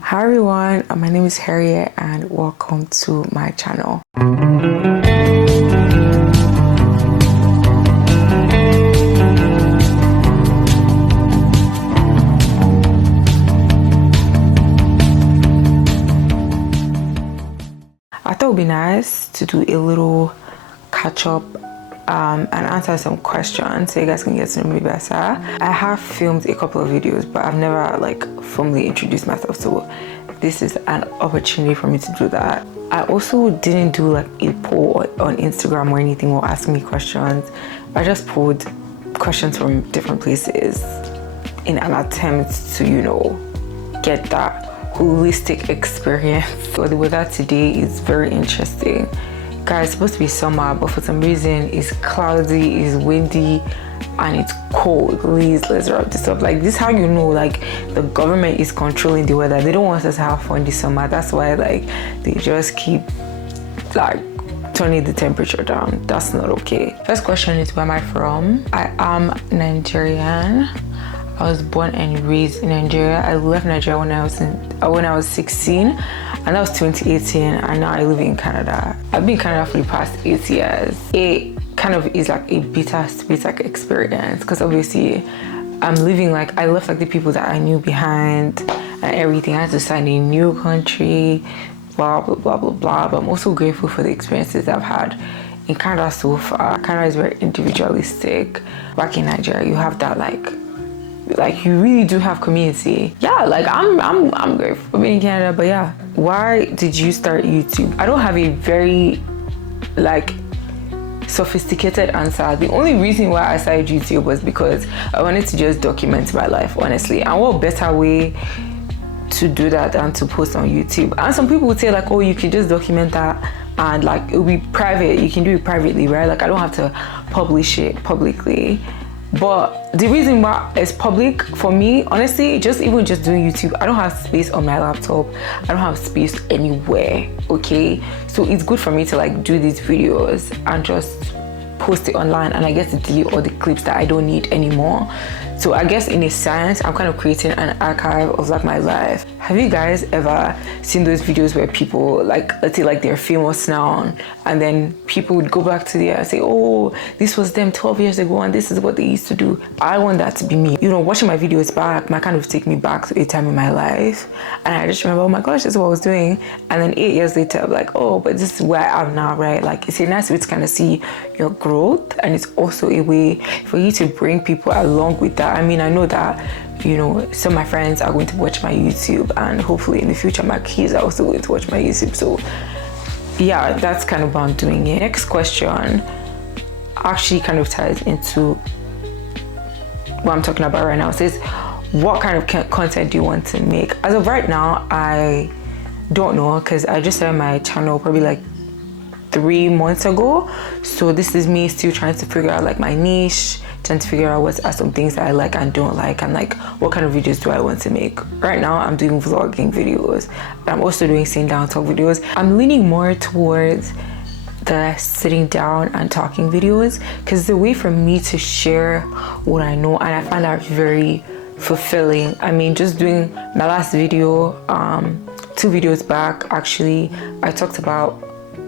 Hi everyone, my name is Harriet and welcome to my channel. I thought it would be nice to do a little catch up and answer some questions so you guys can get to know me better. I have filmed a couple of videos, but I've never formally introduced myself, so this is an opportunity for me to do that. I also didn't do a poll on Instagram or anything or asking me questions. I just pulled questions from different places in an attempt to, get that holistic experience. So the weather today is very interesting. Guys, it's supposed to be summer, but for some reason it's cloudy, it's windy, and it's cold. Please, let's wrap this up. This is how you know the government is controlling the weather. They don't want us to have fun this summer. That's why they just keep turning the temperature down. That's not okay. First question is, where am I from? I am Nigerian. I was born and raised in Nigeria. I left Nigeria when I was 16, and that was 2018, and now I live in Canada. I've been in Canada for the past 8 years. It kind of is a bittersweet experience, because obviously I'm living I left the people that I knew behind and everything. I had to start in a new country, blah blah blah blah blah. But I'm also grateful for the experiences I've had in Canada so far. Canada is very individualistic. Back in Nigeria, you have that you really do have community. Yeah, I'm grateful for being in Canada. But yeah, why did you start YouTube? I don't have a very sophisticated answer. The only reason why I started YouTube was because I wanted to just document my life, honestly. And what better way to do that than to post on YouTube? And some people would say oh, you can just document that and it'll be private. You can do it privately, right? I don't have to publish it publicly. But the reason why it's public for me, honestly, even just doing YouTube, I don't have space on my laptop. I don't have space anywhere, okay? So it's good for me to do these videos and just post it online, and I get to delete all the clips that I don't need anymore. So I guess in a sense, I'm kind of creating an archive of my life. Have you guys ever seen those videos where people let's say they're famous now, and then people would go back to there and say, oh, this was them 12 years ago and this is what they used to do? I want that to be me. Watching my videos back might kind of take me back to a time in my life, and I just remember, oh my gosh, this is what I was doing. And then 8 years later, I'm oh, but this is where I am now, right? It's a nice way to kind of see your growth, and it's also a way for you to bring people along with that. I mean, I know that some of my friends are going to watch my YouTube, and hopefully in the future my kids are also going to watch my YouTube. So yeah, that's kind of why I'm doing it. Next question actually kind of ties into what I'm talking about right now. It says, what kind of content do you want to make? As of right now, I don't know, because I just started my channel probably 3 months ago. So this is me still trying to figure out my niche, trying to figure out what are some things that I like and don't like, and what kind of videos do I want to make. Right now I'm doing vlogging videos, but I'm also doing sitting down talk videos. I'm leaning more towards the sitting down and talking videos, because it's a way for me to share what I know, and I find that very fulfilling. I mean, just doing my last video 2 videos back, actually, I talked about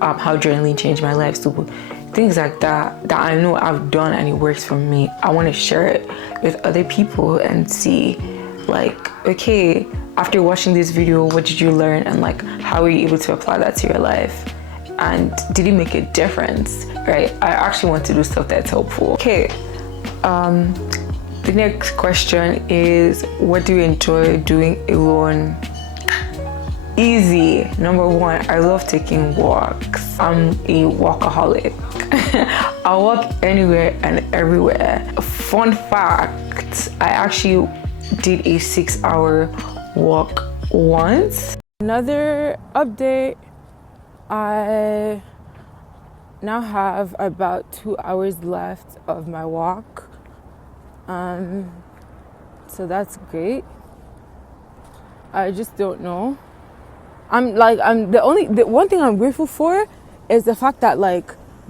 how journaling changed my life. So things like that I know I've done and it works for me, I want to share it with other people and see okay, after watching this video, what did you learn, and how are you able to apply that to your life, and did it make a difference, right? I actually want to do stuff that's helpful. Okay, the next question is, what do you enjoy doing alone? Easy. Number 1, I love taking walks. I'm a walkaholic. I walk anywhere and everywhere. Fun fact, I actually did a 6-hour walk once. Another update, I now have about 2 hours left of my walk. So that's great. I just don't know. The one thing I'm grateful for is the fact that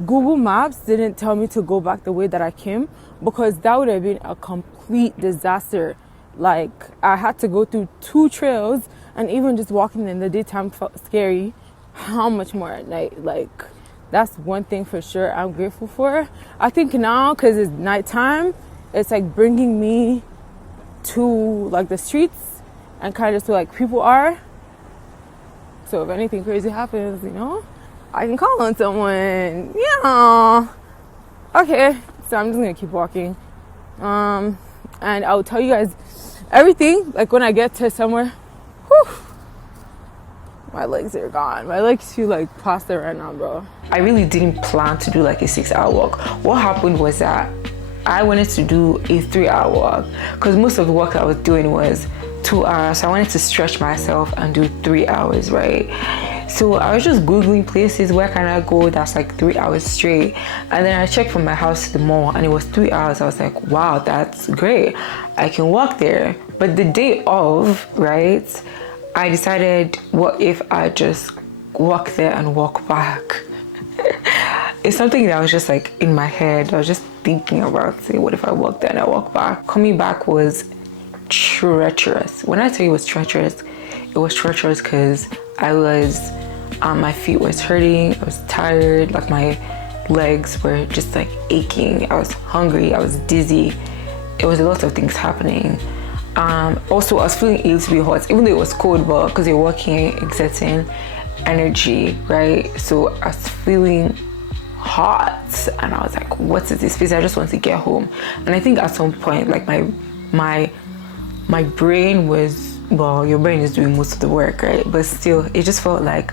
Google Maps didn't tell me to go back the way that I came, because that would have been a complete disaster. I had to go through 2 trails And even just walking in the daytime felt scary. How much more at night? Like, that's one thing for sure I'm grateful for. I think now, because it's nighttime, it's like bringing me to like the streets and kind of to like people are. So if anything crazy happens, you know, I can call on someone. Yeah. Okay, so I'm just gonna keep walking. And I'll tell you guys everything, like when I get to somewhere. Whew, my legs are gone. My legs feel like pasta right now, bro. I really didn't plan to do like a 6-hour walk. What happened was that I wanted to do a 3-hour walk because most of the work I was doing was 2 hours. So I wanted to stretch myself and do 3 hours, right? So I was just Googling places where can I go that's like 3 hours straight. And then I checked from my house to the mall and it was 3 hours. I was like, wow, that's great. I can walk there. But the day of, right, I decided, what if I just walk there and walk back? It's something that was just like in my head. I was just thinking about it. What if I walk there and I walk back? Coming back was treacherous. When I tell you it was treacherous because I was, my feet was hurting. I was tired. Like my legs were just like aching. I was hungry. I was dizzy. It was a lot of things happening. Also, I was feeling a little bit hot, even though it was cold, but because you're working, exerting energy, right? So I was feeling hot and I was like, what is this place? I just want to get home. And I think at some point, like my brain was, well, your brain is doing most of the work, right? But still, it just felt like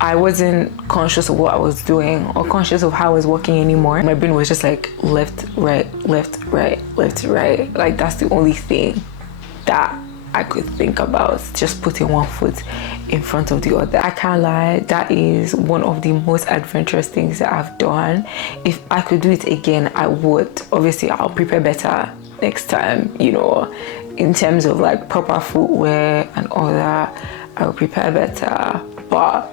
I wasn't conscious of what I was doing or conscious of how I was walking anymore. My brain was just like left, right, left, right, left, right. Like that's the only thing that I could think about, just putting one foot in front of the other. I can't lie, that is one of the most adventurous things that I've done. If I could do it again, I would. Obviously, I'll prepare better next time, you know, in terms of like proper footwear and all that. I'll prepare better, but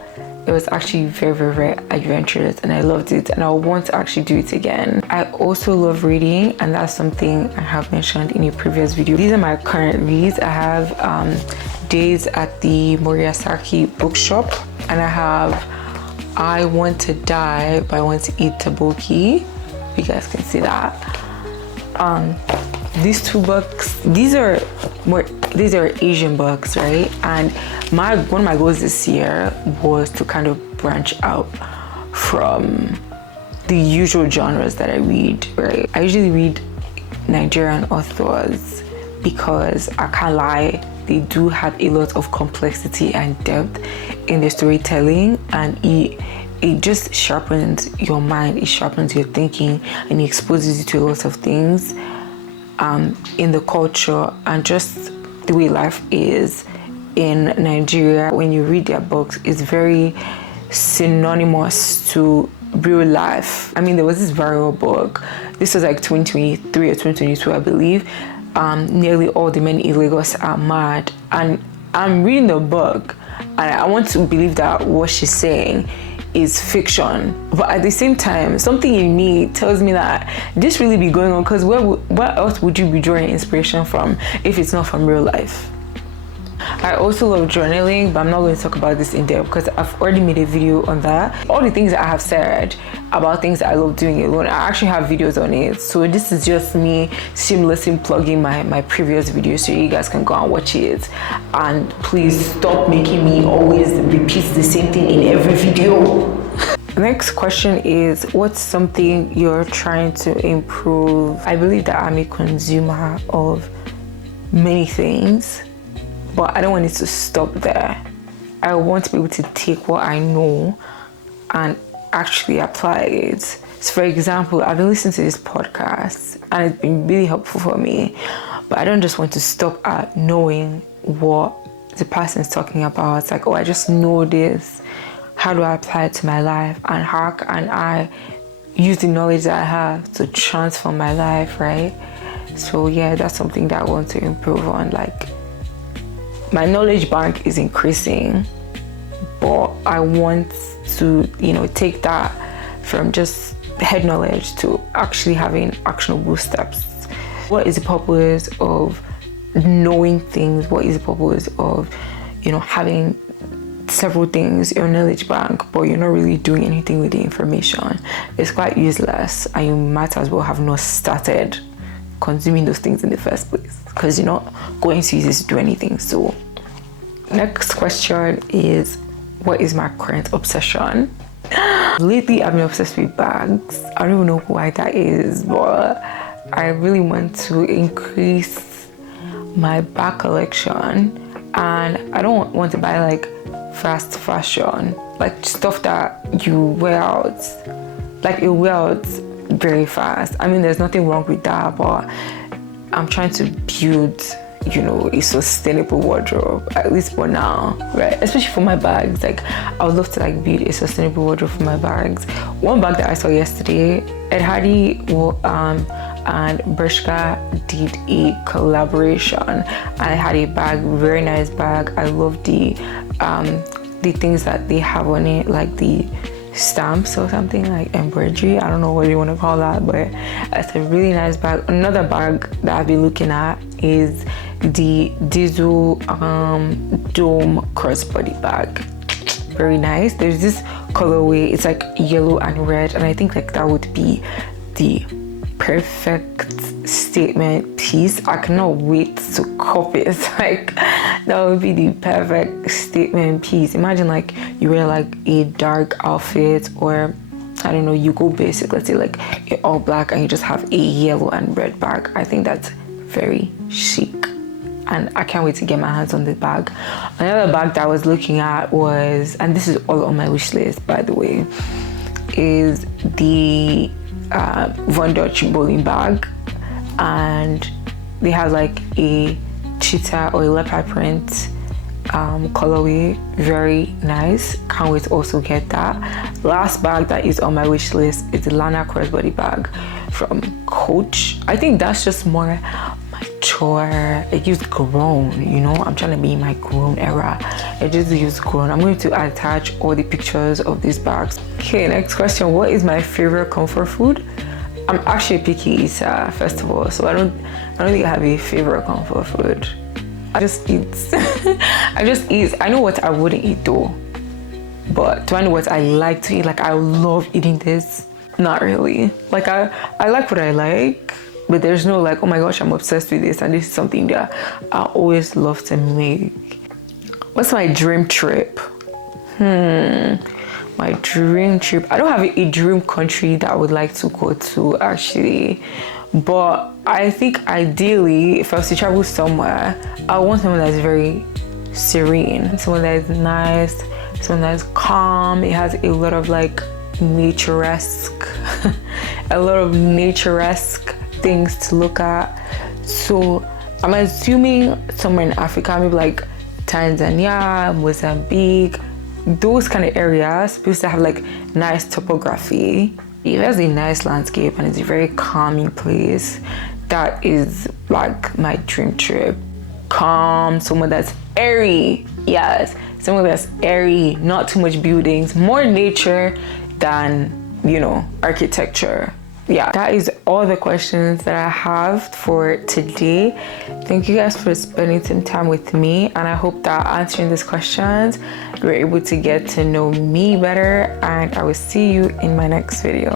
it was actually very, very, very adventurous and I loved it and I want to actually do it again. I also love reading and that's something I have mentioned in a previous video. These are my current reads. I have Days at the Moriasaki bookshop and I have I Want to Die but I Want to Eat Taboki. You guys can see that. These two books, these are Asian books, right? And one of my goals this year was to kind of branch out from the usual genres that I read, right? I usually read Nigerian authors because I can't lie, they do have a lot of complexity and depth in their storytelling, and it just sharpens your mind, it sharpens your thinking, and it exposes you to a lot of things in the culture and just the way life is in Nigeria. When you read their books, it's very synonymous to real life. I mean, there was this viral book, this was like 2023 or 2022, I believe. Nearly all the men in Lagos are mad, and I'm reading the book and I want to believe that what she's saying is fiction, but at the same time something in me tells me that this really be going on, because where else would you be drawing inspiration from if it's not from real life? I also love journaling, but I'm not going to talk about this in depth because I've already made a video on that. All the things that I have said about things that I love doing alone, I actually have videos on it. So this is just me seamlessly plugging my previous videos so you guys can go and watch it. And please stop making me always repeat the same thing in every video. Next question is, what's something you're trying to improve? I believe that I'm a consumer of many things, but I don't want it to stop there. I want to be able to take what I know and actually apply it. So for example, I've been listening to this podcast and it's been really helpful for me, but I don't just want to stop at knowing what the person is talking about. It's like, oh, I just know this. How do I apply it to my life? And how can I use the knowledge that I have to transform my life, right? So yeah, that's something that I want to improve on. Like, my knowledge bank is increasing, but I want to, take that from just head knowledge to actually having actionable steps. What is the purpose of knowing things? What is the purpose of, you know, having several things in your knowledge bank, but you're not really doing anything with the information, it's quite useless, and you might as well have not started consuming those things in the first place, because you're not going to use it to do anything. So next question is, what is my current obsession? Lately I've been obsessed with bags. I don't even know why that is, but I really want to increase my bag collection, and I don't want to buy like fast fashion, like stuff that you wear out, like it wear out very fast. I mean, there's nothing wrong with that, but I'm trying to build, you know, a sustainable wardrobe, at least for now, right? Especially for my bags. Like, I would love to like build a sustainable wardrobe for my bags. One bag that I saw yesterday, Ed Hardy and Bershka did a collaboration, and I had a bag, very nice bag. I love the things that they have on it, like the stamps or something, like embroidery. I don't know what you want to call that, but it's a really nice bag. Another bag that I've been looking at is the Diesel Dome crossbody bag. Very nice. There's this colorway, it's like yellow and red, and I think like that would be the perfect statement piece. I cannot wait to copy it. Like, that would be the perfect statement piece. Imagine like you wear like a dark outfit, or I don't know, you go basic, let's say like you're all black and you just have a yellow and red bag. I think that's very chic, and I can't wait to get my hands on this bag. Another bag that I was looking at was, and this is all on my wish list by the way, is the Von Dutch bowling bag, and they have like a cheetah or a leopard print colorway. Very nice. Can't wait to also get that. Last bag that is on my wish list is the Lana crossbody bag from Coach. I think that's just more mature. It gives grown, you know. I'm trying to be in my grown era. It just gives grown. I'm going to attach all the pictures of these bags. Okay, next question. What is my favorite comfort food? I'm actually a picky eater, first of all, so I don't think I have a favorite comfort food. I just eat. I just eat. I know what I wouldn't eat though, but do I know what I like to eat? Like, I love eating this. Not really. Like, I like what I like, but there's no like, oh my gosh, I'm obsessed with this, and this is something that I always love to make. What's my dream trip? My dream trip. I don't have a dream country that I would like to go to actually, but I think ideally, if I was to travel somewhere, I want someone that's very serene, someone that is nice, someone that's calm. It has a lot of like naturesque, a lot of naturesque things to look at. So I'm assuming somewhere in Africa, maybe like Tanzania, Mozambique, those kind of areas, because they have like nice topography. It has a nice landscape and it's a very calming place. That is like my dream trip. Calm, somewhere that's airy. Yes, somewhere that's airy, not too much buildings, more nature than, you know, architecture. Yeah, that is all the questions that I have for today. Thank you guys for spending some time with me, and I hope that answering these questions, you're able to get to know me better, and I will see you in my next video.